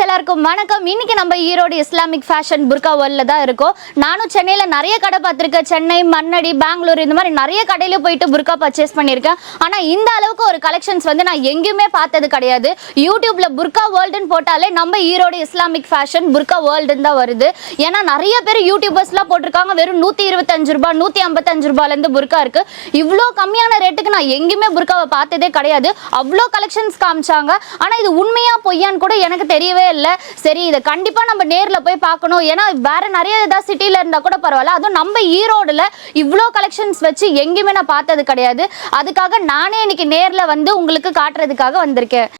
Friends எல்லாருக்கும் வணக்கம். இன்னைக்கு நம்ம ஈரோடு இஸ்லாமிக் ஃபேஷன் புர்கா வேர்ல்ட்ல தான் இருக்கோம். நானும் சென்னையில நிறைய கடை பார்த்திருக்கேன். சென்னை, மண்ணடி, பெங்களூர் இந்த மாதிரி நிறைய கடையில போயிட்டு புர்கா பர்ச்சேஸ் பண்ணியிருக்கேன். ஆனா இந்த அளவுக்கு ஒரு கலெக்ஷன்ஸ் வந்து நான் எங்கேயுமே பார்த்தது கிடையாது. யூடியூப்ல புர்கா வேர்ல்டுன்னு போட்டாலே நம்ம ஈரோடு இஸ்லாமிக் ஃபேஷன் புர்கா வேர்ல்டுன்னு தான் வருது. ஏன்னா நிறைய பேர் யூடியூபர்ஸ்லாம் போட்டிருக்காங்க வெறும் 125 ரூபாய் 155 ரூபாயில இருந்து புர்கா இருக்கு. இவ்வளோ கம்மியான ரேட்டுக்கு நான் எங்கேயுமே புர்காவை பார்த்ததே கிடையாது. அவ்வளோ கலெக்ஷன்ஸ் காமிச்சாங்க. ஆனா இது உண்மையா பொய்யான்னு கூட எனக்கு தெரியவே இல்லை. சரி, இதை கண்டிப்பா நம்ம நேர்ல போய் பார்க்கணும். ஏன்னா வேற நிறைய ஏதாவது சிட்டில இருந்தா கூட பரவாயில்ல, அதுவும் நம்ம ஈரோடுல இவ்வளோ கலெக்ஷன்ஸ் வச்சு எங்கேயுமே நான் பார்த்தது கிடையாது. அதுக்காக நானே இன்னைக்கு நேர்ல வந்து உங்களுக்கு காட்டுறதுக்காக வந்திருக்கேன்.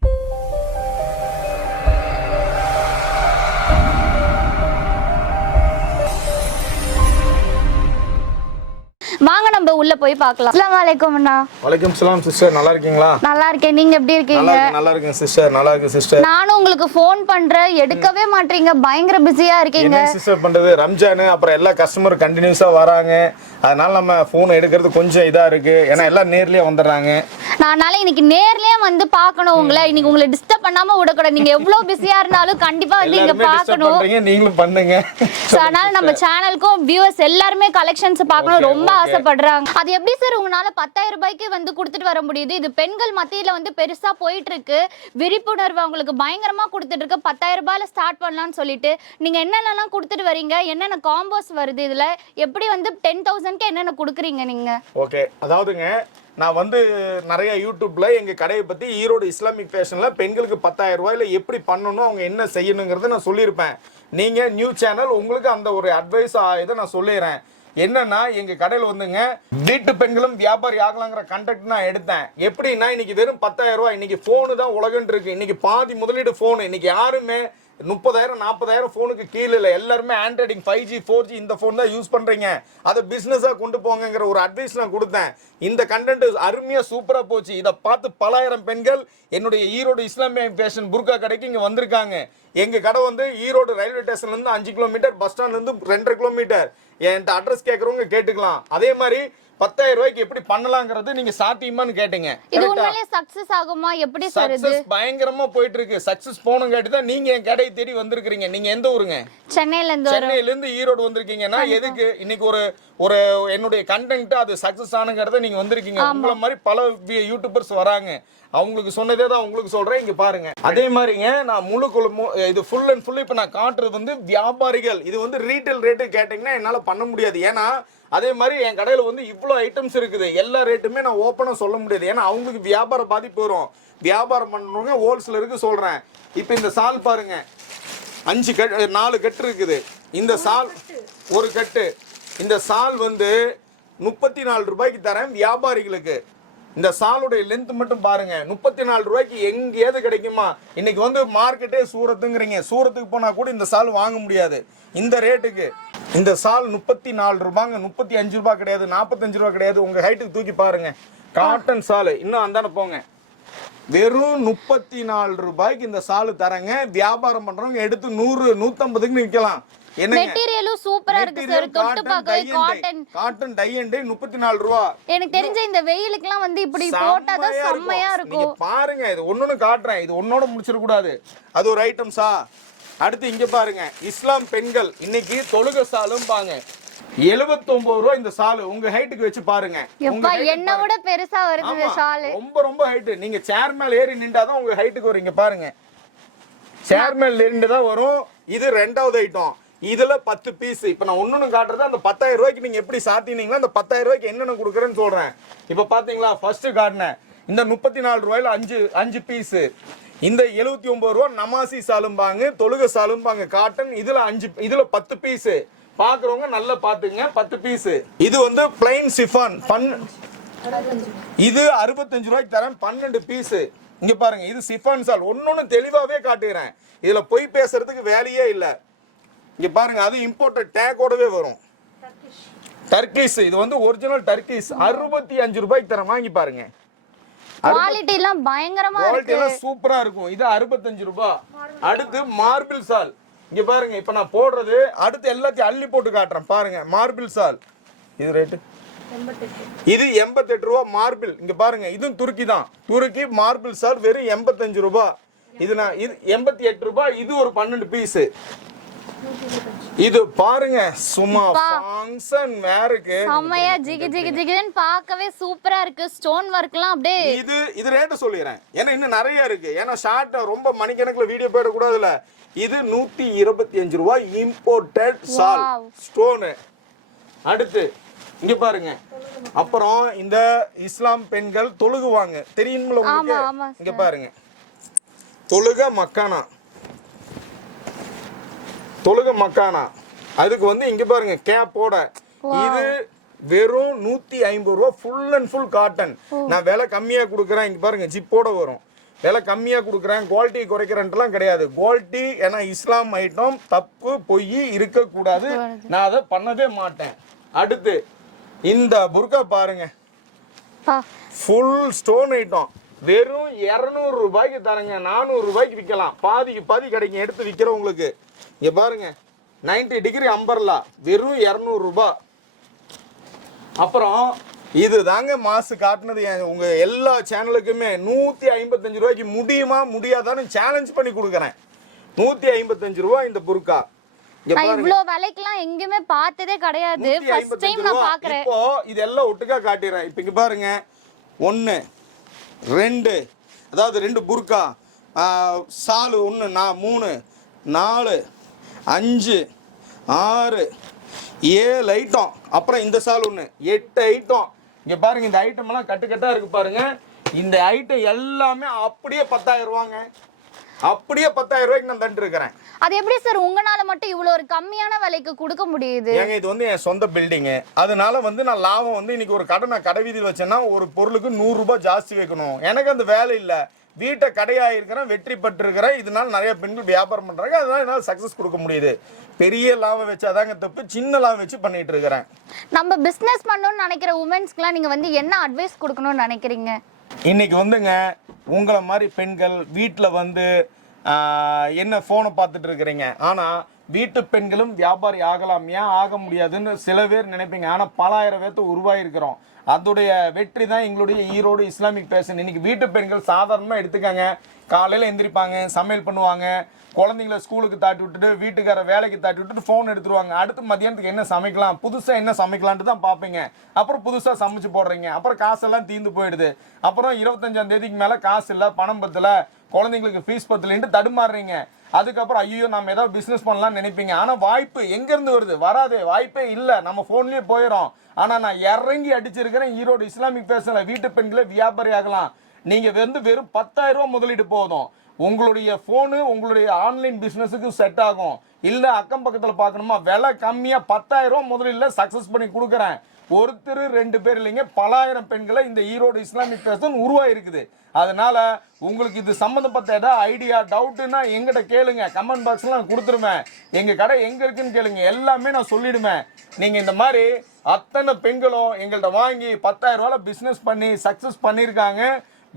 வாங்க நம்ம உள்ள போய் பார்க்கலாம். அஸ்ஸலாமு அலைக்கும் அண்ணா. வலைக்கும் சலாம் சிஸ்டர், நல்லா இருக்கீங்களா? நல்லா இருக்கேன், நீங்க எப்படி இருக்கீங்க? நல்லா இருக்கேன் சிஸ்டர், நல்லா இருக்கு சிஸ்டர். நானும் உங்களுக்கு ஃபோன் பண்றேன், எடுக்கவே மாட்டீங்க, பயங்கர பிஸியா இருக்கீங்க. என்ன சிஸ்டர் பண்றது, ரம்ஜான் அப்புறம் எல்லா கஸ்டமர் கண்டினியூஸா வராங்க, அதனால நம்ம ஃபோன் எடுக்கிறது கொஞ்சம் இதா இருக்கு. ஏன்னா எல்லாம் நேர்லயே வந்துடுறாங்க. நானால இன்னைக்கு நேர்லயே வந்து பார்க்கணும் உங்களை. இன்னைக்கு உங்களை டிஸ்டர்ப் பண்ணாம விடக்கூடாது. நீங்க எவ்வளவு பிஸியா இருந்தாலும் கண்டிப்பா வந்து இங்க பார்க்கணும். நீங்களும் பண்ணுங்க. அதனால நம்ம சேனலுக்கும் வியூவர்ஸ் எல்லாருமே கலெக்ஷன்ஸ் பார்க்கணும் ரொம்ப ஆசைப்படுறாங்க. அது எப்படி சார் உங்களால 10,000 ரூபாய்க்கு வந்து கொடுத்துட்டு வர முடியுது? இது பெண்கள் மத்தியில வந்து பெருசா போயிட்டு இருக்கு, விழிப்புணர்வு அவங்களுக்கு பயங்கரமா கொடுத்துட்டு இருக்கு. 10,000 ரூபாயில ஸ்டார்ட் பண்ணலாம்னு சொல்லிட்டு நீங்க என்னென்னலாம் கொடுத்துட்டு வரீங்க, என்னென்ன காம்போஸ் வருது, இதுல எப்படி வந்து 10,000க்கு என்னென்ன கொடுக்குறீங்க நீங்க? ஓகே, அதாவதுங்க நான் வந்து நிறைய யூடியூப்ல எங்க கடையை பத்தி ஈரோடு இஸ்லாமிக் ஃபேஷன்ல பெண்களுக்கு 10,000 ரூபாயில எப்படி பண்ணணும், அவங்க என்ன செய்யணுங்கிறத நான் சொல்லியிருப்பேன். நீங்க நியூ சேனல், உங்களுக்கு அந்த ஒரு அட்வைஸ் இதை நான் சொல்லிடுறேன். என்னன்னா எங்க கடையில் வந்துங்க வீட்டு பெண்களும் வியாபாரி ஆகலாங்கிற கண்டக்ட் நான் எடுத்தேன். எப்படின்னா இன்னைக்கு வெறும் 10,000 ரூபாய், இன்னைக்கு போனு தான் உலகன்னு இருக்கு. இன்னைக்கு பாதி முதலீடு போனு. இன்னைக்கு யாருமே 30,000 40,000 போனுக்கு கீழே இல்லை. எல்லாருமே ஆண்ட்ராய்டிங் 5G 4G இந்த போன் தான் யூஸ் பண்றீங்க. அதை பிசினஸா கொண்டு போங்கிற ஒரு அட்வைஸ் நான் கொடுத்தேன். இந்த கண்டென்ட் அருமையா சூப்பரா போச்சு. இதை பார்த்து பலாயிரம் பெண்கள் என்னுடைய ஈரோடு இஸ்லாமிக் ஃபேஷன் புர்கா கடைக்கு இங்க வந்திருக்காங்க. எங்க கடை வந்து ஈரோடு ரயில்வே ஸ்டேஷன்ல இருந்து 5 கிலோமீட்டர், பஸ் ஸ்டாண்ட்ல இருந்து 2.5 கிலோமீட்டர். என்கிட்ட அட்ரஸ் கேட்கறவங்க கேட்டுக்கலாம். அதே மாதிரி 10,000 ரூபாய்க்கு எப்படி பண்ணலாங்கிறது நீங்க சாத்தியமான்னு கேட்டீங்க. இது உண்மையிலேயே சக்சஸ் ஆகுமா? எப்படி சார் இது? பயங்கரமா போயிட்டு இருக்கு. சக்சஸ் போணும் கேட்டு தான் நீங்க என் கடையை தேடி வந்திருக்கீங்க. நீங்க எந்த ஊருங்க? சென்னையில இருந்து ஈரோடு வந்திருக்கீங்கன்னா எதுக்கு? இன்னைக்கு ஒரு என்னுடைய கண்டென்ட் அது சக்சஸ் ஆனுங்கிறத நீங்க வந்திருக்கீங்க. உங்களை மாதிரி பல யூடியூபர்ஸ் வராங்க. அவங்களுக்கு சொன்னதே தான் உங்களுக்கு சொல்றேன். இங்க பாருங்க. அதே மாதிரிங்க நான் இது ஃபுல் அண்ட் ஃபுல் இப்ப நான் காட்டுறது வந்து வியாபாரிகள். இது வந்து ரீட்டைல் ரேட்டு கேட்டீங்கன்னா என்னால பண்ண முடியாது. ஏன்னா அதே மாதிரி என் கடையில் வந்து இவ்வளோ ஐட்டம்ஸ் இருக்குது. எல்லா ரேட்டுமே நான் ஓப்பனாக சொல்ல முடியாது. ஏன்னா அவங்களுக்கு வியாபார பாதிப்பு வரும். வியாபாரம் பண்ணுறவங்க ஹோல்சேலருக்கு சொல்கிறேன். இப்போ இந்த சால் பாருங்க, 4 கட்டு இருக்குது. இந்த சால் ஒரு கட்டு. இந்த சால் வந்து 34 ரூபாய்க்கு தரேன் வியாபாரிகளுக்கு. இந்த சாலுடைய லென்த் மட்டும் பாருங்க. 34 ரூபாய்க்கு எங்கேயாவது கிடைக்குமா? இன்னைக்கு வந்து மார்க்கெட்டே சூரத்துங்கிறீங்க. சூரத்துக்கு போனா கூட இந்த சால் வாங்க முடியாது. இந்த ரேட்டுக்கு இந்த சால் 34 ரூபாங்க. 35 ரூபாய் கிடையாது, 45 ரூபாய் கிடையாது. உங்க ஹைட்டுக்கு தூக்கி பாருங்க. காட்டன் சால் இன்னும் அந்தான போங்க. வெறும் 34 ரூபாய்க்கு இந்த சால் தரங்க. வியாபாரம் பண்றவங்க எடுத்து 100 150க்கு விற்கலாம். மெட்டீரியலும் சூப்பரா இருக்கு சார். தொட்டு பார்க்கவே காட்டன் டை அண்ட் 34 ரூபாய். எனக்கு தெரிஞ்ச இந்த வெயிலுக்குலாம் வந்து இப்படி போட்டா தான் செம்மையா இருக்கும். பாருங்க, இது ஒண்ணொன்னு காட்டுறேன். இது ஒன்னோட முடிச்சிட கூடாது. அது ஒரு ஐட்டம்ஸா. அடுத்து இங்க பாருங்க, இஸ்லாம் பெண்கள் இன்னைக்கு தொழுகை சாலும் பாங்க 79 ரூபாய். இந்த சால் உங்க ஹைட்டுக்கு வச்சு பாருங்க. என்ன விட பெருசா வருது இந்த சால். ரொம்ப ஹைட். நீங்க சேர் மேல ஏறி நின்றாதான் உங்க ஹைட்டுக்கு வரும். இங்க பாருங்க, சேர் மேல ஏறிட்டு தான் வரும். இது 2வது ஐட்டம். இதுல 10 பீஸ். இப்ப நான் ஒண்ணு காட்டுறது அந்த 10,000 ரூபாய்க்கு நீங்க எப்படி சாத்தினீங்களா அந்த 10,000 ரூபாய்க்கு என்னென்ன கொடுக்குறேன்னு சொல்றேன். இப்ப பாத்தீங்களா, ஃபர்ஸ்ட் காட்டினேன் இந்த 34 ரூபாயில 5 பீஸ். இந்த 79 ரூபாய் நமாசி சாலும்பாங்க, தொழுகை சாலும்பாங்க காட்டன். இதுல 10 பீஸ். பாக்குறவங்க நல்லா பாத்துங்க, 10 பீஸ். இது வந்து பிளைன் சிஃபான் இது 65 ரூபாய்க்கு தரேன் 12 பீஸ். இங்க பாருங்க, இது சிஃபான் சால். ஒன்னொன்னு தெளிவாவே காட்டுகிறேன். இதுல பொய் பேசுறதுக்கு வேலையே இல்ல. இங்க பாருங்க, அது இம்போர்ட்டட் டேக்கோடவே வரும். டர்க்கிஷ். இது வந்து ஒரிஜினல் டர்க்கிஷ். 65 ரூபாய்க்கு தரேன், வாங்கி பாருங்க. குவாலிட்டி எல்லாம் பயங்கரமா இருக்கு. குவாலிட்டி எல்லாம் சூப்பரா இருக்கும். இது 65 ரூபாய். அடுத்து மார்பிள் சால். இங்க பாருங்க, இப்ப நான் போடுறது அடுத்து எல்லாத்தையும் அள்ளி போட்டு காட்டுறேன். பாருங்க, மார்பிள் சால். இது ரேட்டு இது 88 ரூபாய் மார்பிள். இங்க பாருங்க, இதுவும் துருக்கி தான். துருக்கி மார்பிள் சால் வெறும் 85 ரூபாய். இது நான் இது 88 ரூபாய், இது ஒரு 12 பீஸ். இது பாருங்க சும்மா ஃபங்க்ஷன் வேருக்கு செமையா ஜிகி ஜிகி ஜிகின்னு பார்க்கவே சூப்பரா இருக்கு. ஸ்டோன் வர்க்லாம் அப்படியே. இது ரேட் சொல்லிறேன், ஏன்னா இன்னும் நிறைய இருக்கு. ஏன்னா ஷார்ட் ரொம்ப மணிக்கணக்குல வீடியோ போட கூடாதுல. இது 125 ரூபாய் இம்போர்ட்டட் சால் ஸ்டோன். அடுத்து இங்க பாருங்க. அப்புறம் இந்த இஸ்லாம் பெண்கள் தொழுகுவாங்க தெரியுங்களா உங்களுக்கு? இங்க பாருங்க, தொழுக மக்கானா. அதுக்கு வந்து இங்க பாருங்க கேப்போட. இது வெறும் 150 ரூபாய், ஃபுல் அண்ட் ஃபுல் காட்டன். நான் விலை கம்மியா கொடுக்குறேன். இங்க பாருங்க ஜிப்போட வரும். விலை கம்மியா கொடுக்குறேன், குவாலிட்டி குறைக்கிறேன்ட்டுலாம் கிடையாது. குவாலிட்டி, ஏன்னா இஸ்லாம் ஐட்டம் தப்பு பொய் இருக்கக்கூடாது, நான் அதை பண்ணவே மாட்டேன். அடுத்து இந்த புர்கா பாருங்க, ஃபுல் ஸ்டோன் ஐட்டம். வெறும் 200 ரூபாய்க்கு தரங்க. 400 ரூபாய்க்கு விற்கலாம், பாதிக்கு பாதி கிடைக்கும் எடுத்து விற்கிறவங்களுக்கு. இங்க பாருங்க 90 டிகிரி அம்பர்லா, வெறும் 200 ரூபாய். அப்புறம் இது தாங்க மாசு காட்டுனது உங்க எல்லா சேனலுக்குமே. 155 ரூபாய்க்கு முடியுமா முடியாதான்னு சேலஞ்ச் பண்ணி கொடுக்குறேன். 155 ரூபாய் இந்த புர்கா. இவ்ளோ விலைக்குலாம் எங்கயுமே பார்த்ததே கிடையாது. ஃபர்ஸ்ட் டைம் நான் பார்க்கறேன். இப்போ இதெல்லாம் ஒட்டுக்கா காட்டிறேன். இப்போ இங்க பாருங்க 1 2, அதாவது 2 புர்கா, சால் 1, 3 4 5 6 7 ஐட்டம். அப்புறம் இந்த சால் 1, 8 ஐட்டம். இங்க பாருங்க இந்த ஐட்டம் எல்லாம் கட்டுக்கட்டா இருக்கு பாருங்க. இந்த ஐட்டம் எல்லாமே அப்படியே 10,000 ரூபாங்க. அப்படியே 10,000 ரூபாய்க்கு நான் தண்டு இருக்கிறேன். அது எப்படி சார் உங்களால மட்டும் இவ்வளவு ஒரு கம்மியான விலைக்கு கொடுக்க முடியுது? ஏங்க இது வந்து என் சொந்த பில்டிங். அதனால வந்து நான் லாபம் வந்து இன்னைக்கு ஒரு கடை நான் கடை வீதியில் வச்சேன்னா ஒரு பொருளுக்கு 100 ரூபாய் ஜாஸ்தி வைக்கணும். எனக்கு அந்த வேலை இல்லை. வீட்டை கடையாக இருக்கிறேன், வெற்றி பெற்று இருக்கிறேன். இதனால நிறைய பெண்கள் வியாபாரம் பண்றாங்க. அதனால என்னால் சக்சஸ் கொடுக்க முடியுது. பெரிய லாபம் வச்சாதாங்க தப்பு, சின்ன லாபம் வச்சு பண்ணிட்டு இருக்கிறேன். நம்ம பிசினஸ் பண்ணணும்னு நினைக்கிற உமன்ஸ்க்குலாம் நீங்க வந்து என்ன அட்வைஸ் கொடுக்கணும்னு நினைக்கிறீங்க? இன்னைக்கு வந்துங்க உங்களை மாதிரி பெண்கள் வீட்டில் வந்து என்ன ஃபோனை பார்த்துட்டு இருக்கிறீங்க. ஆனால் வீட்டு பெண்களும் வியாபாரி ஆகலாம், ஏன் ஆக முடியாதுன்னு சில பேர் நினைப்பீங்க. ஆனால் பல ஆயிரம் பேர்த்து உருவாயிருக்கிறோம். அதோடைய வெற்றி தான் எங்களுடைய ஈரோடு இஸ்லாமிக் ஃபேஷன். இன்னைக்கு வீட்டு பெண்கள் சாதாரணமாக எடுத்துக்காங்க. காலையில் எந்திரிப்பாங்க, சமையல் பண்ணுவாங்க, குழந்தைங்கள ஸ்கூலுக்கு தாட்டி விட்டுட்டு வீட்டுக்கார வேலைக்கு தாட்டி விட்டுட்டு ஃபோன் எடுத்துருவாங்க. அடுத்து மதியானத்துக்கு என்ன சமைக்கலாம், புதுசாக என்ன சமைக்கலான்ட்டு தான் பார்ப்பீங்க. அப்புறம் புதுசாக சமைச்சு போடுறீங்க. அப்புறம் காசெல்லாம் தீர்ந்து போயிடுது. அப்புறம் 25ஆம் தேதிக்கு மேலே காசு இல்லை, பணம் பத்தலை, குழந்தைங்களுக்கு ஃபீஸ் பத்தலைன்ட்டு தடுமாறுறீங்க. அதுக்கப்புறம் ஐயோ நம்ம ஏதாவது பிஸ்னஸ் பண்ணலாம்னு நினைப்பீங்க. ஆனால் வாய்ப்பு எங்கேருந்து வருது? வராது, வாய்ப்பே இல்லை, நம்ம ஃபோன்லேயே போயிடும். ஆனால் நான் இறங்கி அடிச்சிருக்கிறேன். ஈரோடு இஸ்லாமிக் ஃபேஷனில் வீட்டு பெண்களை வியாபாரி ஆகலாம். நீங்கள் வந்து வெறும் 10,000 ரூபா முதலீடு போதும். உங்களுடைய ஃபோனு உங்களுடைய ஆன்லைன் பிஸ்னஸுக்கு செட் ஆகும். இல்லை அக்கம் பக்கத்தில் பார்க்கணுமா, விலை கம்மியாக 10,000 ரூபா முதலீடில் சக்ஸஸ் பண்ணி கொடுக்குறேன். ஒருத்தர் 2 பேர் இல்லைங்க, பலாயிரம் பெண்களை இந்த ஈரோடு இஸ்லாமிக் ஃபேஷன் உருவாயிருக்குது. அதனால உங்களுக்கு இது சம்மந்தப்பட்ட ஏதாவது ஐடியா டவுட்டுன்னா எங்கிட்ட கேளுங்க, கமெண்ட் பாக்ஸ்லாம் கொடுத்துருவேன். எங்கள் கடை எங்கே இருக்குன்னு கேளுங்க, எல்லாமே நான் சொல்லிடுவேன். நீங்கள் இந்த மாதிரி அத்தனை பெண்களும் எங்கள்கிட்ட வாங்கி 10,000 ரூபாய் பிஸ்னஸ் பண்ணி சக்ஸஸ் பண்ணியிருக்காங்க.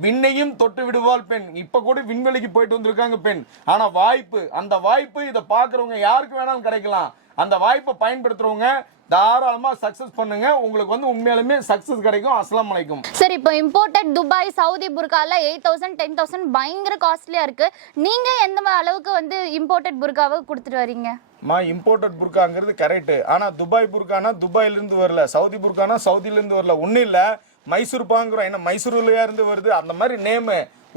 விண்ணையும் தொட்டு விடுவாள் பெண். இப்போ கூட விண்வெளிக்கு போயிட்டு வந்திருக்காங்க பெண். ஆனால் வாய்ப்பு, அந்த வாய்ப்பு இதை பார்க்குறவங்க யாருக்கு வேணாலும் கிடைக்கலாம். அந்த வாய்ப்பை பயன்படுத்துறவங்க தாராளமா சக்சஸ் பண்ணுங்க. உங்களுக்கு வந்து உண்மையாலுமே சக்சஸ் கிடைக்கும். அஸ்ஸலாமு அலைக்கும். சரி, இப்போ இம்போர்ட்டட் துபாய் சவுதி புர்கால 8,000 10,000 பயங்கர காஸ்ட்லியா இருக்கு. நீங்க எந்த அளவுக்கு வந்து இம்போர்ட்டட் புர்காவை கொடுத்துட்டு வரீங்க? இம்போர்ட்டட் புர்காங்கிறது கரெக்ட். ஆனா துபாய் புர்கானா துபாயில இருந்து வரல, சவுதி புர்கானா சவுதியில இருந்து வரல. ஒன்னும் இல்ல, மைசூர் பாங்குறோம், என்ன மைசூர்லயா இருந்து வருது அந்த மாதிரி நேம்.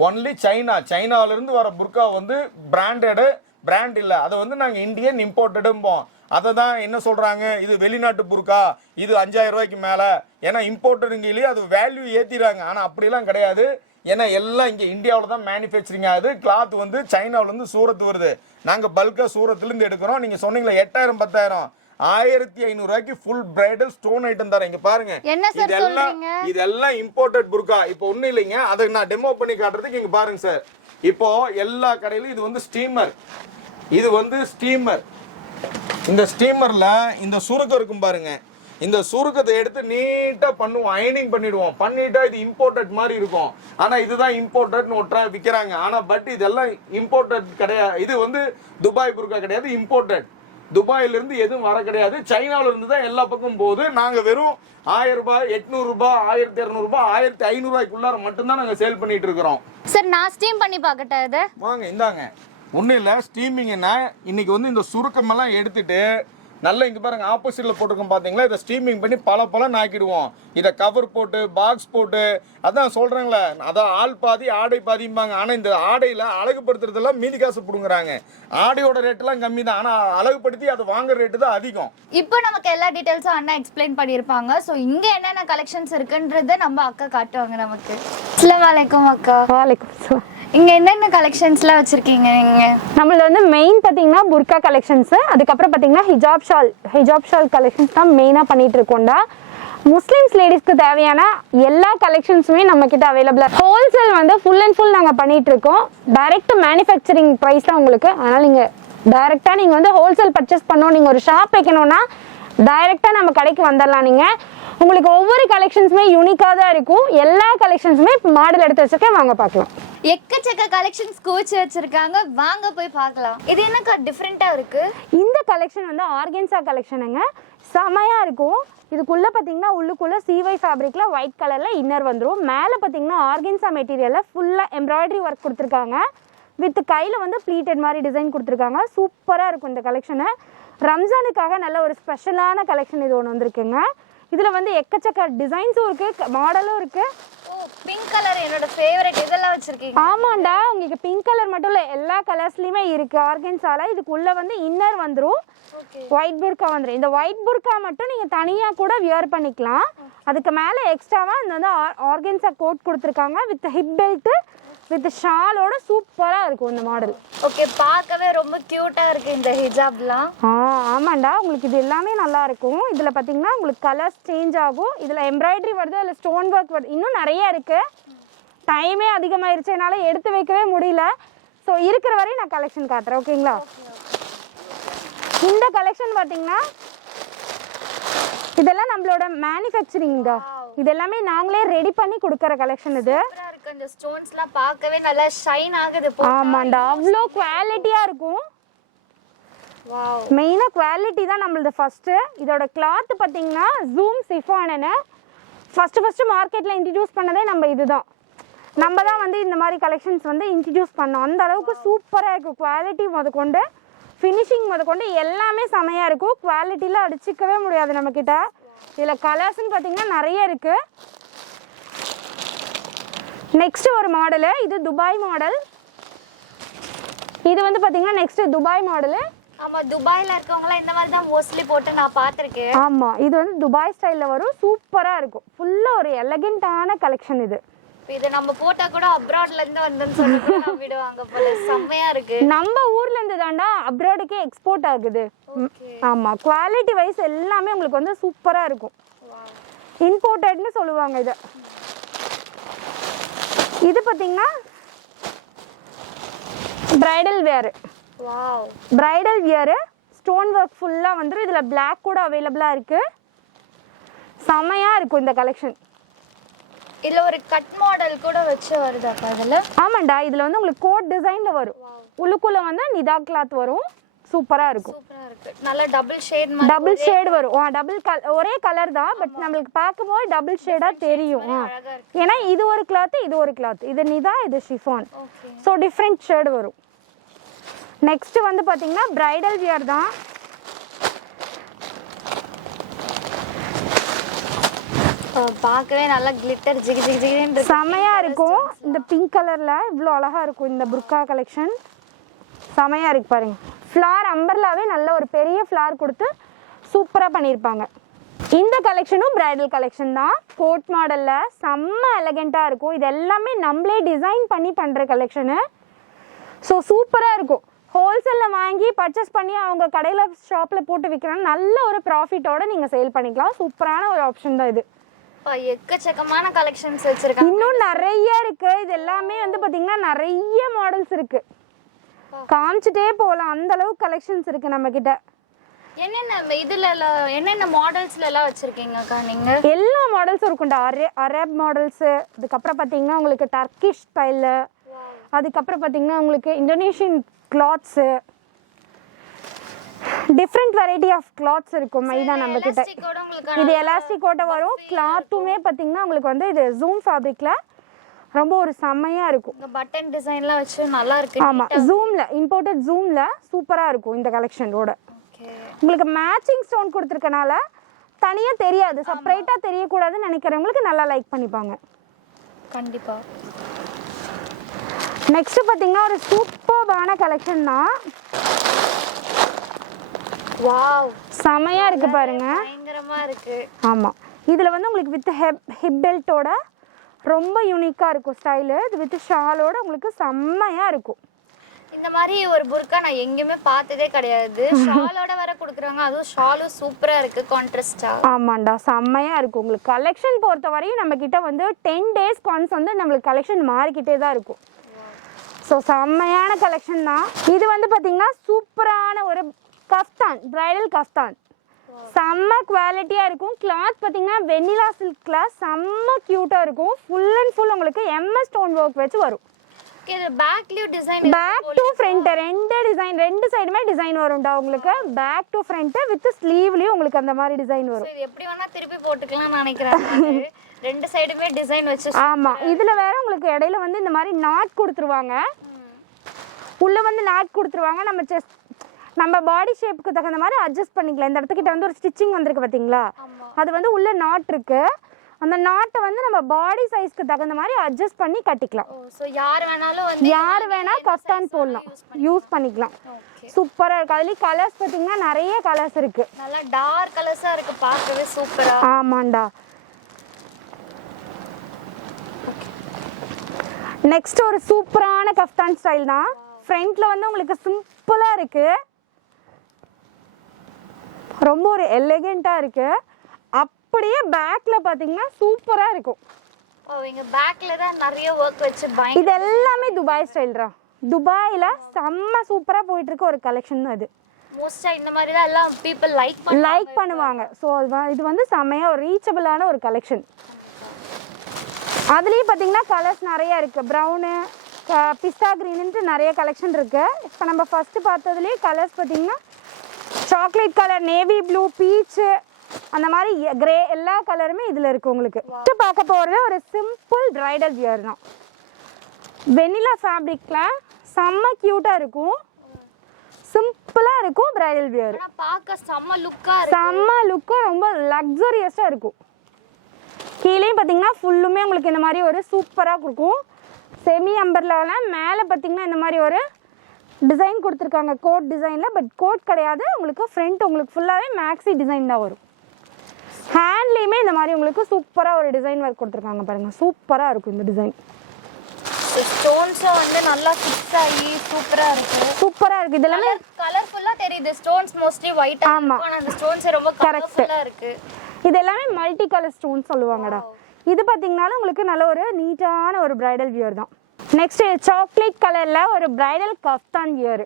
ஒன்லி சைனால இருந்து வர புர்கா வந்து பிராண்ட் இல்ல. அதை வந்து நாங்க இந்தியன் இம்போர்ட்டடும்போம். அதை தான் என்ன சொல்றாங்க, இது வெளிநாட்டு புர்கா, இது 5,000 ரூபாய்க்கு மேல. ஏன்னா இம்போர்ட்டடுங்கிலேயே அது வேல்யூ ஏத்திடுறாங்க. ஆனா அப்படிலாம் கிடையாது. ஏன்னா எல்லாம் இங்கே இந்தியாவில் தான் மேனுஃபேக்சரிங் ஆகுது. கிளாத் வந்து சைனாவிலேருந்து சூரத் வருது. நாங்கள் பல்காக சூரத்துலேருந்து எடுக்கிறோம். நீங்கள் சொன்னீங்களா 8,000 10,000 1,500 ரூபாய்க்கு ஃபுல் பிரைடல் ஸ்டோன் ஐட்டம் தரேன். இங்க பாருங்க, இதெல்லாம் இம்போர்ட்டட் புர்கா. இப்போ ஒன்றும் இல்லைங்க, அதை நான் டெமோ பண்ணி காட்டுறதுக்கு இங்க பாருங்க சார். இப்போ எல்லா கடையிலும் இது வந்து ஸ்டீமர். இது வந்து ஸ்டீமர். இந்த ஸ்டீமர்ல இந்த சுருக்கம் இருக்கும் பாருங்க. இந்த சுருக்கத்தை எடுத்து நீட்டா பண்ணுவோம், அயனிங் பண்ணிடுவோம். பண்ணிட்டா இது இம்போர்ட்டட் மாதிரி இருக்கும். ஆனா இதுதான் இம்போர்ட்டட்னு ஒட்டா விற்கிறாங்க. ஆனா பட் இதெல்லாம் இம்போர்ட்டட் கிடையாது. இது வந்து துபாய் புர்கா கிடையாது, இம்போர்ட்டட். துபாயில இருந்து எதுவும் வர கிடையாது. சைனால இருந்து தான் எல்லா பக்கமும் போகுது. நாங்க வெறும் 1000 ரூபாய், 800 ரூபாய், 1200 ரூபாய், 1500 ரூபாய்க்குள்ளார மட்டும்தான் நாங்க சேல் பண்ணிட்டு இருக்கிறோம். சார் நான் ஸ்டீம் பண்ணி பார்க்கட்டா இதை? வாங்க இந்தாங்க. ஒன்றும் இல்லை, ஸ்டீமிங்னா இன்னைக்கு வந்து இந்த சுருக்கமெல்லாம் எடுத்துட்டு நல்லா இங்கே பாருங்க ஆப்போசிட்ல போட்டிருக்கோம் பார்த்தீங்களா, இதை ஸ்டீமிங் பண்ணி பல ஆக்கிடுவோம். இதை கவர் போட்டு பாக்ஸ் போட்டு அதான் சொல்கிறேங்களே, அதான் ஆள் பாதி ஆடை பாதிம்பாங்க. ஆனால் இந்த ஆடையில் அழகுபடுத்துறதெல்லாம் மீதி காசு பிடுங்குறாங்க. ஆடையோட ரேட்டெல்லாம் கம்மி தான், ஆனால் அழகுபடுத்தி அதை வாங்குற ரேட்டு தான் அதிகம். இப்போ நமக்கு எல்லா டீட்டெயில்ஸும் அண்ணா எக்ஸ்பிளைன் பண்ணியிருப்பாங்க. ஸோ இங்கே என்னென்ன கலெக்ஷன்ஸ் இருக்குன்றதை நம்ம அக்கா காட்டுவாங்க நமக்கு. அஸ்ஸலாமு அலைக்கும் அக்கா. வலைக்கும் சலாம். இங்கே என்னென்ன கலெக்ஷன்ஸ்லாம் வச்சுருக்கீங்க நீங்கள்? நம்மளது வந்து மெயின் பார்த்தீங்கன்னா புர்கா கலெக்ஷன்ஸு, அதுக்கப்புறம் பார்த்தீங்கன்னா ஹிஜாப் ஷால் கலெக்ஷன்ஸ் தான் மெயினாக பண்ணிட்டு இருக்கோம்டா. முஸ்லிம்ஸ் லேடிஸ்க்கு தேவையான எல்லா கலெக்ஷன்ஸுமே நம்ம கிட்ட அவைலபிளாக. ஹோல்சேல் வந்து ஃபுல் அண்ட் ஃபுல் நாங்கள் பண்ணிட்டு இருக்கோம். டைரக்ட் மேனுஃபேக்சரிங் ப்ரைஸ் தான் உங்களுக்கு. அதனால் நீங்கள் டைரெக்டாக நீங்கள் வந்து ஹோல்சேல் பர்ச்சேஸ் பண்ணோம், நீங்கள் ஒரு ஷாப் வைக்கணும்னா டைரெக்டாக நம்ம கடைக்கு வந்துடலாம். நீங்கள் உங்களுக்கு ஒவ்வொரு கலெக்ஷன்ஸுமே யூனிக்காக தான் இருக்கும். எல்லா கலெக்ஷன்ஸுமே இப்போ மாடல் எடுத்து வச்சுருக்கேன், வாங்க பார்க்கலாம். எக்கச்சக்க கலெக்ஷன்ஸ் குவிச்சு வச்சிருக்காங்க, வாங்க போய் பார்க்கலாம். இது என்னக்கா டிஃப்ரெண்டா இருக்கு? இந்த கலெக்ஷன் வந்து ஆர்கன்சா கலெக்ஷனுங்க, செமையா இருக்கும். இதுக்குள்ள பாத்தீங்கன்னா உள்ளுக்குள்ள CY ஃபேப்ரிக்ல ஒயிட் கலர்ல இன்னர் வந்துடும். மேல பாத்தீங்கன்னா ஆர்கன்சா மெட்டீரியல்ல ஃபுல்லா எம்ப்ராய்டரி ஒர்க் கொடுத்துருக்காங்க. வித் கையில வந்து ப்ளீட்டட் மாதிரி டிசைன் கொடுத்துருக்காங்க. சூப்பரா இருக்கும் இந்த கலெக்ஷனு. ரம்ஜானுக்காக நல்ல ஒரு ஸ்பெஷலான கலெக்ஷன் இது ஒன்று வந்திருக்குங்க. இதுல வந்து எக்கச்சக்க டிசைன்ஸும் இருக்கு, மாடலும் இருக்கு. பிங்க் கலர் என்னோட ஃபேவரட். இதெல்லாம் வச்சிருக்கீங்க? ஆமாண்டா, உங்களுக்கு பிங்க் கலர் மட்டும் இல்ல, எல்லா கலர்ஸ்லயுமே இருக்கு ஆர்கன்சால. இதுக்குள்ள வந்து இன்னர் வந்துரும், ஒயிட் புர்கா வந்துரும். இந்த ஒயிட் புர்கா மட்டும் நீங்க தனியா கூட வியர் பண்ணிக்கலாம். அதுக்கு மேல எக்ஸ்ட்ராவா இந்த வந்து ஆர்கன்சா கோட் கொடுத்துருக்காங்க வித் ஹிப் பெல்ட் வித் ஷாலோட. சூப்பரா இருக்கும் இந்த மாடல். ஓகே, பார்க்கவே ரொம்ப கியூட்டா இருக்கு இந்த ஹிஜாப்லாம். ஆமாண்டா, உங்களுக்கு இது எல்லாமே நல்லா இருக்கும். இதுல பாத்தீங்கன்னா உங்களுக்கு கலர்ஸ் சேஞ்ச் ஆகும். இதுல எம்ப்ராய்டரி வருது, அதுல ஸ்டோன் ஒர்க் வருது, இன்னும் நிறைய இருக்கு. டைமே அதிகமாயிருச்சு, என்னால எடுத்து வைக்கவே முடியல. ஸோ இருக்கிற வரையும் நான் கலெக்ஷன் காட்டுறேன், ஓகேங்களா? இந்த கலெக்ஷன் பாத்தீங்கன்னா இதெல்லாம் நம்மளோட மேனுஃபேக்சரிங் தான். இது எல்லாமே நாங்களே ரெடி பண்ணி கொடுக்கற கலெக்ஷன் இது. இந்த ஸ்டோன்ஸ்லாம் பார்க்கவே நல்லா ஷைன் ஆகுது. ஆமாண்டா, அவ்வளோ குவாலிட்டியா இருக்கும். வாவ், மெயினா குவாலிட்டி தான் நம்மளது ஃபர்ஸ்ட். இதோட கிளாத் பாத்தீங்கன்னா ஜூம் சிஃபான்னு ஃபர்ஸ்ட் மார்க்கெட்ல இன்ட்ரடியூஸ் பண்ணதே நம்ம இதுதான். நம்ம தான் வந்து இந்த மாதிரி கலெக்ஷன்ஸ் வந்து இன்ட்ரடியூஸ் பண்ணோம். அந்த அளவுக்கு சூப்பரா இருக்கும். குவாலிட்டி முதற்கொண்டு ஃபினிஷிங் முதற்கொண்டு எல்லாமே செமையா இருக்கும். குவாலிட்டியில அடிச்சிக்கவே முடியாது நம்ம கிட்ட. இதுல கலர்ஸ்ன்னு பாத்தீங்கன்னா நிறைய இருக்கு. நெக்ஸ்ட் ஒரு மாடலு, இது துபாய் மாடல். இது வந்து பாத்தீங்கன்னா நெக்ஸ்ட் துபாய் மாடலு. ஆமா, துபாய்ல இருக்கவங்கலாம் இந்த மாதிரி தான் மோஸ்ட்லி போட்டு நான் பார்த்திருக்கேன். ஆமா, இது வந்து துபாய் ஸ்டைல்ல வரும். சூப்பரா இருக்கும். ஃபுல்லா ஒரு எலகண்டான கலெக்ஷன் இது. இது நம்ம போட்டா கூட அப்ராட்ல இருந்து வந்தேன்னு சொல்லி விடுவாங்க போல. செம்மையா இருக்கு. நம்ம ஊர்ல இருந்து தாண்டா அப்ராடுக்கே எக்ஸ்போர்ட் ஆகுது. ஆமா, குவாலிட்டி வைஸ் எல்லாமே உங்களுக்கு வந்து சூப்பரா இருக்கும். இம்போர்ட்டட்னு சொல்லுவாங்க இத. இது பாத்தீங்கன்னா பிரைடல் வேர். Wow, bridal wear stone work ஃபுல்லா வந்து இதுல Black கூட அவைலபிளா இருக்கு. செமையா இருக்கும் இந்த கலெக்ஷன். இதுல ஒரு கட் மாடல் கூட வச்சு வருதாப்பா இதுல? ஆமாண்டா, இதுல வந்து உங்களுக்கு கோட் டிசைன்ல வரும். உள்ளுக்குள்ள வந்து நிதா கிளாத் வரும். சூப்பரா இருக்கும். சூப்பரா இருக்கு. நல்ல டபுள் ஷேட் மாதிரி. டபுள் ஷேட் வரும். ஒரே கலர் தான், பட் நம்மளுக்கு பார்க்கும்போது டபுள் ஷேடா தெரியும். ஏன்னா இது ஒரு கிளாத், இது ஒரு கிளாத். இது நிதா, இது ஷிஃபான். ஸோ டிஃப்ரெண்ட் ஷேட் வரும். நெக்ஸ்ட் வந்து பாத்தீங்கன்னா பிரைடல் வியர் தான். பார்க்கவே நல்லா கிளிட்டர் ஜிகி ஜிகி ஜிகின்னு செமையா இருக்கும். இந்த பிங்க் கலர்ல இவ்வளோ அழகா இருக்கும் இந்த புர்கா கலெக்ஷன். செமையா இருக்கு பாருங்க. ஃப்ளார் அம்பர்லாவே நல்ல ஒரு பெரிய ஃப்ளார் கொடுத்து சூப்பரா பண்ணியிருப்பாங்க. இந்த கலெக்ஷனும் பிரைடல் கலெக்ஷன் தான். கோட் மாடல்ல செம்ம எலகெண்டா இருக்கும். இது எல்லாமே நம்மளே டிசைன் பண்ணி பண்ற கலெக்ஷனு. ஸோ சூப்பரா இருக்கும். ஹோல்சேல்ல வாங்கி பர்ச்சேஸ் பண்ணி அவங்க கடையில ஷாப்ல போட்டு விற்கிறாங்க. நல்ல ஒரு ப்ராஃபிட்டோட நீங்க சேல் பண்ணிக்கலாம். சூப்பரான ஒரு ஆப்ஷன் தான் இது. எக்கச்சக்கமான கலெக்ஷன்ஸ் வச்சிருக்காங்க. இன்னும் நிறைய இருக்கு. இது எல்லாமே வந்து பாத்தீங்கன்னா நிறைய மாடல்ஸ் இருக்கு. காமிச்சிட்டே போகலாம், அந்த அளவுக்கு கலெக்ஷன்ஸ் இருக்கு நம்ம கிட்ட. என்னென்ன இதுல என்னென்ன மாடல்ஸ்ல எல்லாம் வச்சிருக்கீங்க அக்கா நீங்க? எல்லா மாடல்ஸும் இருக்கும்டா. அரேப் மாடல்ஸ், அதுக்கப்புறம் பாத்தீங்கன்னா உங்களுக்கு டர்க்கிஷ் ஸ்டைல், அதுக்கப்புறம் பாத்தீங்கன்னா உங்களுக்கு Indonesian clothes, different variety of clothes இருக்கும் மைதா நம்ம கிட்ட. எலாஸ்டிக்கோட உங்களுக்கு இது எலாஸ்டிக்கோட வரும். கிளாத்துமே பார்த்தீங்கன்னா உங்களுக்கு வந்து இது ஜூம் ஃபேப்ரிக்ல ரொம்ப ஒரு செம்மையா இருக்கும். இந்த பட்டன் டிசைன்லாம் வச்சு நல்லா இருக்கு. ஆமா, ஜூம்ல இம்போர்ட்டட் ஜூம்ல சூப்பரா இருக்கும் இந்த கலெக்ஷனோட. ஓகே. உங்களுக்கு மேட்சிங் ஸ்டோன் கொடுத்துருக்கனால தனியா தெரியாது, செப்பரேட்டா தெரியக்கூடாதுன்னு நினைக்கிறவங்களுக்கு நல்லா லைக் பண்ணிப்பாங்க. கண்டிப்பா. நெக்ஸ்ட் பாத்தீங்கன்னா ஒரு சூப்பர்பான கலெக்ஷன் தான். வாவ், செமையா இருக்கு பாருங்க. பயங்கரமா இருக்கு. ஆமா, இதுல வந்து உங்களுக்கு வித் ஹிப் பெல்ட்டோட ரொம்ப யூனிக்கா இருக்கும் ஸ்டைலு. இது வித் ஷாலோட உங்களுக்கு செம்மையா இருக்கும். இந்த மாதிரி ஒரு புர்கா நான் எங்கேயுமே பார்த்ததே கிடையாது. ஷாலோட வர கொடுக்குறாங்க, அதுவும் ஷாலும் சூப்பரா இருக்கு கான்ட்ராஸ்டா. ஆமாண்டா, செம்மையா இருக்கும். உங்களுக்கு கலெக்ஷன் பொறுத்த வரையும் நம்ம கிட்ட வந்து 10 days கான்ஸ் வந்து நம்மளுக்கு கலெக்ஷன் மாறிக்கிட்டே தான் இருக்கும். ஸோ செம்மையான கலெக்ஷன் தான் இது. வந்து பார்த்தீங்கன்னா சூப்பரான ஒரு கஃப்தான், பிரைடல் கஃப்தான். செம்ம குவாலிட்டியாக இருக்கும். கிளாத் பார்த்தீங்கன்னா வெண்ணிலா சில்க்ல செம்ம க்யூட்டாக இருக்கும். ஃபுல் அண்ட் ஃபுல் உங்களுக்கு எம்எஸ் ஸ்டோன் ஒர்க் வச்சு வரும். இது பேக்லயும் டிசைன், பேக் டு ஃப்ரண்ட் ரெண்டு சைடுமே டிசைன் வரும்டா உங்களுக்கு. பேக் டு ஃப்ரண்ட் வித் ஸ்லீவ்லயும் உங்களுக்கு அந்த மாதிரி டிசைன் வரும். இது எப்படி வேணா திருப்பி போட்டுக்கலாம் நினைக்கிறேன். ரெண்டு சைடுமே டிசைன் வச்சு. ஆமா, இதுல வேற உங்களுக்கு இடையில வந்து இந்த மாதிரி நாட் கொடுத்துருவாங்க. உள்ள வந்து நாட் கொடுத்துருவாங்க. நம்ம செஸ்ட் நம்ம பாடி ஷேப்புக்கு தகுந்த மாதிரி அட்ஜஸ்ட் பண்ணிக்கலாம். இந்த இடத்துக்கிட்ட வந்து ஒரு ஸ்டிச்சிங் வந்திருக்கு பாத்தீங்களா, அது வந்து உள்ள நாட் இருக்கு. அந்த நாட்டை வந்து நம்ம பாடி சைஸ்க்கு தகுந்த மாதிரி அட்ஜஸ்ட் பண்ணி கட்டிக்கலாம். சோ யார் வேணாலும் வந்து யார் வேணா கஃப்தான் போடலாம், யூஸ் பண்ணிக்கலாம். சூப்பரா இருக்கு. அதுலயும் கலர்ஸ் பாத்தீங்கன்னா நிறைய கலர்ஸ் இருக்கு. நல்லா டார்க் கலர்ஸா இருக்கு, பார்க்கவே சூப்பரா. ஆமாண்டா. நெக்ஸ்ட் ஒரு சூப்பரான கஃப்தான் ஸ்டைல் தான். ஃப்ரண்ட்ல வந்து உங்களுக்கு சிம்பிளா இருக்கு, ரொம்ப ஒரு எலிகென்ட்டா இருக்கு. அப்படியே பேக்ல பாத்தீங்கன்னா சூப்பரா இருக்கும். ஓ, இங்க பேக்ல தான் நிறைய வர்க் வச்சு இது எல்லாமே துபாய் ஸ்டைல்ரா. துபாயில செம்ம சூப்பரா போயிட்டு இருக்க ஒரு கலெக்ஷன் தான் இது. மோஸ்டா இந்த மாதிரி தான் எல்லாம் people லைக் பண்ணுவாங்க. ஸோ இது வந்து செம்மையா ஒரு ரீச்சபிளான ஒரு கலெக்ஷன். அதுலேயும் பார்த்தீங்கன்னா கலர்ஸ் நிறைய இருக்குது. ப்ரௌனு, பிஸ்தா க்ரீனுன்ட்டு நிறைய கலெக்ஷன் இருக்குது. இப்போ நம்ம ஃபஸ்ட்டு பார்த்ததுலேயே கலர்ஸ் பார்த்தீங்கன்னா chocolate colour, navy blue, beach, அந்த மாதிரி கிரே எல்லா கலருமே இதில் இருக்குது உங்களுக்கு. ஃபஸ்ட்டு பார்க்க போகிறது ஒரு சிம்பிள் ப்ரைடல் வியர் தான். வெனிலா ஃபேப்ரிக்கில் செம்ம க்யூட்டாக இருக்கும், சிம்பிளாக இருக்கும். ப்ரைடல் வியர் பார்க்க செம்ம லுக்காக ரொம்ப லக்ஸரியஸாக இருக்கும். கீழேயும் பார்த்தீங்கன்னா ஃபுல்லுமே உங்களுக்கு இந்த மாதிரி ஒரு சூப்பராக கொடுக்கும். செமி அம்பர்லாவில் மேலே பார்த்தீங்கன்னா இந்த மாதிரி ஒரு டிசைன் கொடுத்துருக்காங்க, கோட் டிசைனில். பட் கோட் கிடையாது உங்களுக்கு, ஃப்ரண்ட் உங்களுக்கு ஃபுல்லாகவே மேக்ஸி டிசைன் தான் வரும். ஹேண்ட்லேயுமே இந்த மாதிரி உங்களுக்கு சூப்பராக ஒரு டிசைன் ஒர்க் கொடுத்துருக்காங்க பாருங்கள். சூப்பராக இருக்கும் இந்த டிசைன். ஸ்டோன்ஸும் வந்து நல்லா ஃபிக்ஸ் ஆகி சூப்பராக இருக்குது. இதெல்லாமே கலர்ஃபுல்லாக தெரியுது. Stones mostly white. ஆமாம், ஆனால் அந்த ஸ்டோன்ஸ் ரொம்ப கலர்ஃபுல்லாக இருக்குது. இது எல்லாமே மல்டி கலர் ஸ்டோன் சொல்லுவாங்கடா. இது பார்த்தீங்கன்னாலும் உங்களுக்கு நல்ல ஒரு நீட்டான ஒரு பிரைடல் வியர் தான். நெக்ஸ்ட் சாக்லேட் கலர்ல ஒரு பிரைடல் கஃப்தான் வியர்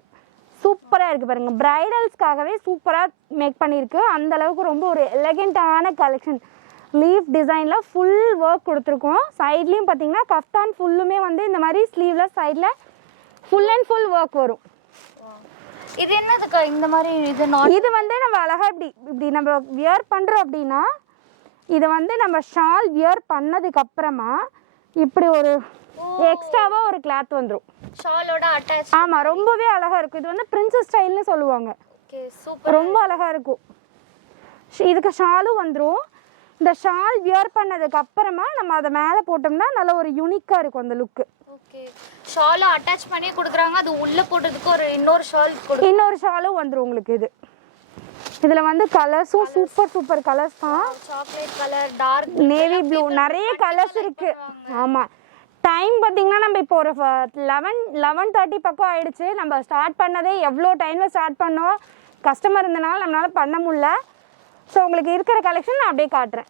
சூப்பராக இருக்கு பாருங்க. பிரைடல்ஸ்க்காகவே சூப்பராக மேக் பண்ணியிருக்கு. அந்த அளவுக்கு ரொம்ப ஒரு எலகென்ட்டான கலெக்ஷன். லீஃப் டிசைன்ல ஃபுல் ஒர்க் கொடுத்துருக்கோம். சைட்லயும் பார்த்தீங்கன்னா கஃப்தான் ஃபுல்லுமே வந்து இந்த மாதிரி ஸ்லீவ்ல சைட்ல ஃபுல் அண்ட் ஃபுல் ஒர்க் வரும். இது என்னதுக்கா இந்த மாதிரி? இது வந்து நம்ம அழகா இப்படி நம்ம வியர் பண்றோம் அப்படின்னா, இது வந்து நம்ம ஷால் வியர் பண்ணதுக்கு அப்புறமா இப்படி ஒரு எக்ஸ்ட்ராவா ஒரு கிளாத் வந்துரும் ஷாலோட அட்டாச். ஆமா, ரொம்பவே அழகா இருக்கும். இது வந்து பிரின்சஸ் ஸ்டைல்னு சொல்லுவாங்க. Okay, super. ரொம்ப அழகா இருக்கும். இதுக்கு ஷாலும் வந்துரும். இந்த ஷால் வியர் பண்ணதுக்கு அப்புறமா நம்ம அதை மேலே போட்டோம்னா நல்ல ஒரு யூனிக்கா இருக்கும் அந்த லுக். ஓகே, ஷால அட்டாச் பண்ணி கொடுக்குறாங்க. அது உள்ள போடுறதுக்கு ஒரு இன்னொரு ஷாலும் வந்துரும் உங்களுக்கு. இதுல வந்து கலர்ஸும் சூப்பர் கலர்ஸ் தான். Chocolate colour, dark navy blue, நிறைய கலர்ஸ் இருக்கு. ஆமா, டைம் பார்த்தீங்கன்னா நம்ம இப்போ ஒரு 11:30 பக்கம் ஆயிடுச்சு. நம்ம ஸ்டார்ட் பண்ணதே எவ்வளோ டைம்ல ஸ்டார்ட் பண்ணோம், கஸ்டமர் இருந்தனால நம்மளால பண்ண முடியல. ஸோ உங்களுக்கு இருக்கிற கலெக்ஷன் நான் அப்படியே காட்டுறேன்.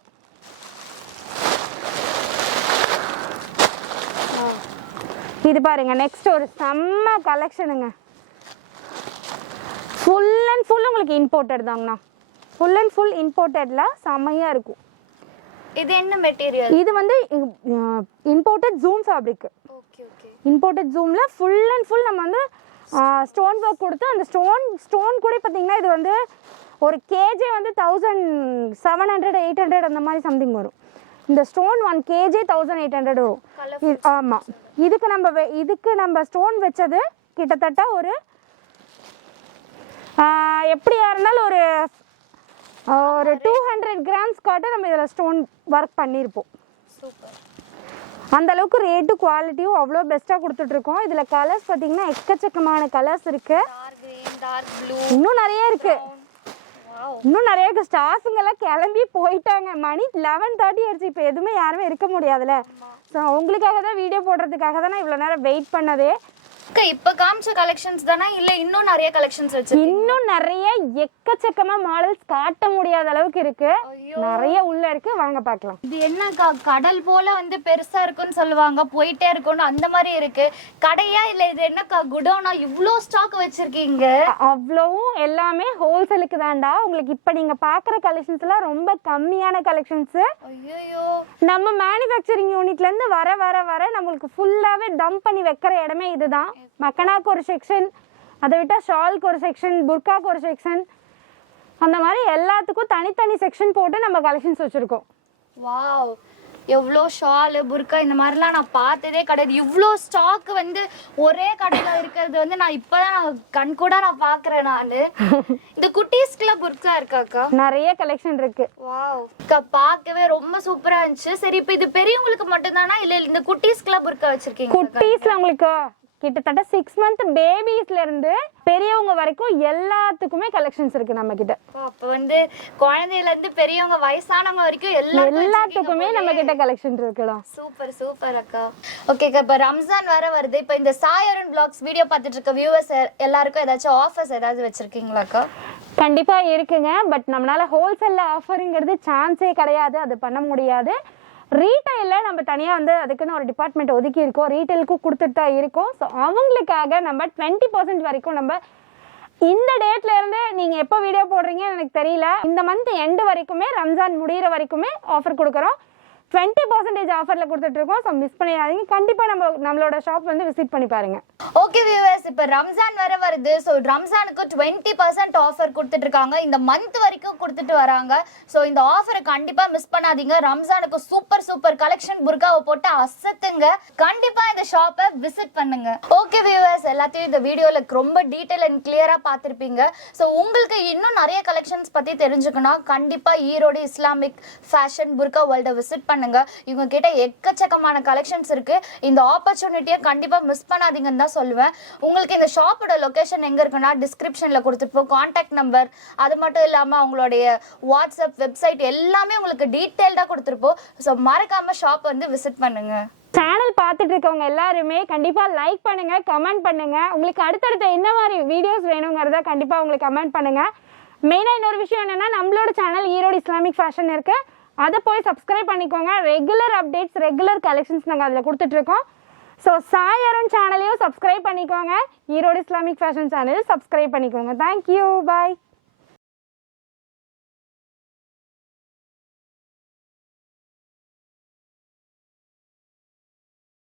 இது பாருங்க, நெக்ஸ்ட் ஒரு செம்ம கலெக்ஷனுங்க. ஃபுல் அண்ட் ஃபுல் உங்களுக்கு இம்போர்ட்டட் தாங்கண்ணா. ஃபுல் அண்ட் ஃபுல் இம்போர்ட்டட்ல செம்மையா இருக்கும். இது என்ன மெட்டீரியல்? இது வந்து imported zoom fabric. Okay. Imported ஜூம்ல ஃபுல் அண்ட் ஃபுல் நம்ம வந்து ஸ்டோன் ஒர்க் கொடுத்து அந்த ஸ்டோன் கூட பார்த்தீங்கன்னா இது வந்து ஒரு கேஜே வந்து 1700 800 அந்த மாதிரி சம்திங் வரும். இந்த ஸ்டோன் 1 கேஜே 1800 வரும். ஆமாம், இதுக்கு நம்ம ஸ்டோன் வச்சது கிட்டத்தட்ட ஒரு எப்படியா இருந்தாலும் ஒரு 200 கிராம்ஸ் காட்ட நம்ம இதில் ஸ்டோன் ஒர்க் பண்ணியிருப்போம். சூப்பர். அந்த அளவுக்கு ரேட்டு குவாலிட்டியும் அவ்வளோ பெஸ்ட்டாக கொடுத்துட்ருக்கோம். இதில் கலர்ஸ் பார்த்தீங்கன்னா எக்கச்சக்கமான கலர்ஸ் இருக்குது. இன்னும் நிறைய இருக்குது. இன்னும் நிறைய இருக்குது. ஸ்டாஃபுங்கெல்லாம் கிளம்பி போயிட்டாங்க. மணி 11:30 ஆயிடுச்சு. இப்போ எதுவுமே யாருமே இருக்க முடியாதுல்ல. ஸோ உங்களுக்காக தான் வீடியோ போடுறதுக்காக தான் நான் இவ்வளோ நேரம் வெயிட் பண்ணதே. இப்ப காமிச்ச கலெக்ஷன்ஸ் தானா இல்ல இன்னும் நிறைய கலெக்ஷன்ஸ் வச்சு? இன்னும் நிறைய எக்கச்சக்கமா மாடல்ஸ் காட்ட முடியாத அளவுக்கு இருக்கு. நிறைய உள்ள இருக்கு, வாங்க பார்க்கலாம். இது என்னக்கா கடல் போல வந்து பெருசா இருக்குன்னு சொல்லுவாங்க, போயிட்டே இருக்கும்னு அந்த மாதிரி இருக்கு. கடையா இல்ல இது என்னக்கா குடோனா இவ்ளோ ஸ்டாக் வச்சிருக்கீங்க? அவ்வளவும் எல்லாமே ஹோல்சேலுக்கு தான்டா. உங்களுக்கு இப்ப நீங்க பாக்குற கலெக்ஷன்ஸ் எல்லாம் ரொம்ப கம்மியான கலெக்ஷன்ஸ். ஐயோ, நம்ம மேனுஃபேக்சரிங் யூனிட்ல இருந்து வர வர வர நம்மளுக்கு ஃபுல்லாவே டம்ப் பண்ணி வைக்கிற இடமே இதுதான். மக்கனாக்கு ஒரு செக்ஷன், அதை விட்டா ஷாலுக்கு ஒரு செக்ஷன், புர்காக்கு ஒரு செக்ஷன், அந்த மாதிரி எல்லாத்துக்கும் தனித்தனி செக்ஷன் போட்டு நம்ம கலெக்ஷன்ஸ் வச்சிருக்கோம். வாவ், எவ்வளோ ஷாலு புர்கா இந்த மாதிரிலாம் நான் பார்த்ததே கிடையாது. இவ்வளோ ஸ்டாக் வந்து ஒரே கடையில் இருக்கிறது வந்து நான் இப்போதான் கண் கூட நான் பார்க்குறேன். நான் இந்த குட்டீஸ்க்குலாம் புர்கா இருக்காக்கா? நிறைய கலெக்ஷன் இருக்கு. வாவ் அக்கா, பார்க்கவே ரொம்ப சூப்பராக இருந்துச்சு. சரி, இப்போ இது பெரியவங்களுக்கு மட்டும்தானா இல்லை இந்த குட்டீஸ்க்குலாம் புர்கா வச்சிருக்கீங்க? குட்டீஸ்ல உங்களுக்கு கிட்டத்தட்ட 6 மந்த் பேபிஸ்ல இருந்து பெரியவங்க வரைக்கும் எல்லாத்துக்குமே கலெக்ஷன்ஸ் இருக்கு நம்ம கிட்ட. அப்ப வந்து குழந்தையில இருந்து பெரியவங்க வயசானவங்க வரைக்கும் எல்லாத்துக்குமே நம்ம கிட்ட கலெக்ஷன் இருக்குடா. சூப்பர் சூப்பர் அக்கா. ஓகேக்கா, இப்ப ரம்ஜான் வர வருது. இப்ப இந்த சாய் அருண் பிளாக்ஸ் வீடியோ பார்த்துட்டு இருக்க வியூவர்ஸ் எல்லாருக்கும் ஏதாச்சும் ஆஃபர்ஸ் ஏதாவது வச்சிருக்கீங்களாக்கா? கண்டிப்பா இருக்குங்க. பட் நம்மளால ஹோல்சேல்ல ஆஃபருங்கிறது சான்ஸே கிடையாது, அது பண்ண முடியாது. ரீட்டைல நம்ம தனியாக வந்து அதுக்குன்னு ஒரு டிபார்ட்மெண்ட் ஒதுக்கி இருக்கோம். ரீட்டைலுக்கும் கொடுத்துட்டு தான் இருக்கோம். ஸோ அவங்களுக்காக நம்ம 20% வரைக்கும் நம்ம இந்த டேட்ல இருந்து நீங்க எப்போ வீடியோ போடுறீங்கன்னு எனக்கு தெரியல, இந்த மந்த் எண்டு வரைக்குமே ரம்ஜான் முடிகிற வரைக்குமே ஆஃபர் கொடுக்குறோம். 20% ஆஃபர்ல கொடுத்துட்டு இருக்கோம். ஸோ மிஸ் பண்ணிடாதீங்க. கண்டிப்பா நம்மளோட ஷாப் வந்து விசிட் பண்ணி பாருங்க. ஓகே வியூவர்ஸ், இப்போ ரம்ஜான் வர வருது. ஸோ ரம்ஜானுக்கு 20% ஆஃபர் கொடுத்துட்டு இருக்காங்க. இந்த மந்த் வரைக்கும் கொடுத்துட்டு வராங்க. ஸோ இந்த ஆஃபரை கண்டிப்பா மிஸ் பண்ணாதீங்க. ரம்ஜானுக்கு சூப்பர் சூப்பர் கலெக்ஷன் புர்காவை போட்டு அசத்துங்க. கண்டிப்பா இந்த ஷாப்பை விசிட் பண்ணுங்க. ஓகே வியூவர்ஸ், எல்லாத்தையும் இந்த வீடியோல ரொம்ப டீடைல் அண்ட் கிளியரா பார்த்துருப்பீங்க. ஸோ உங்களுக்கு இன்னும் நிறைய கலெக்ஷன்ஸ் பத்தி தெரிஞ்சுக்கணும், கண்டிப்பா ஈரோடு இஸ்லாமிக் ஃபேஷன் புர்கா வேர்ல்டை விசிட் பண்ணுங்க. இவங்க கிட்ட எக்கச்சக்கமான கலெக்ஷன்ஸ் இருக்கு. இந்த ஆப்பர்ச்சுனிட்டியை கண்டிப்பா மிஸ் பண்ணாதீங்கன்னு தான் சொல்லுவேன். உங்களுக்கு இந்த ஷாப்போட லொகேஷன் எங்க இருக்குன்னா டிஸ்கிரிப்ஷன்ல கொடுத்துருப்போம். கான்டாக்ட் நம்பர், அது மட்டும் இல்லாம அவங்களுடைய வாட்ஸ்அப், வெப்சைட் எல்லாமே உங்களுக்கு டீடைல்டா கொடுத்துருப்போம். ஸோ மறக்காம ஷாப் வந்து விசிட் பண்ணுங்க. சேனல் பார்த்துட்டு இருக்கவங்க எல்லாருமே கண்டிப்பா லைக் பண்ணுங்க, கமெண்ட் பண்ணுங்க. உங்களுக்கு அடுத்தடுத்த என்ன மாதிரி வீடியோஸ் வேணுங்கிறத கண்டிப்பா உங்களுக்கு கமெண்ட் பண்ணுங்க. மெயினா இன்னொரு விஷயம் என்னன்னா, நம்மளோட சேனல் ஈரோடு இஸ்லாமிக் ஃபேஷன் இருக்கு, அதை போய் சப்ஸ்கிரைப் பண்ணிக்கோங்க. ரெகுலர் அப்டேட்ஸ், ரெகுலர் கலெக்ஷன்ஸ் நாங்கள் அதில் கொடுத்துட்ருக்கோம். ஸோ சாய் அருண் சேனலையும் சப்ஸ்கிரைப் பண்ணிக்கோங்க, ஈரோடு இஸ்லாமிக் ஃபேஷன் சேனலையும் சப்ஸ்கிரைப் பண்ணிக்கோங்க. தேங்க்யூ, பாய்.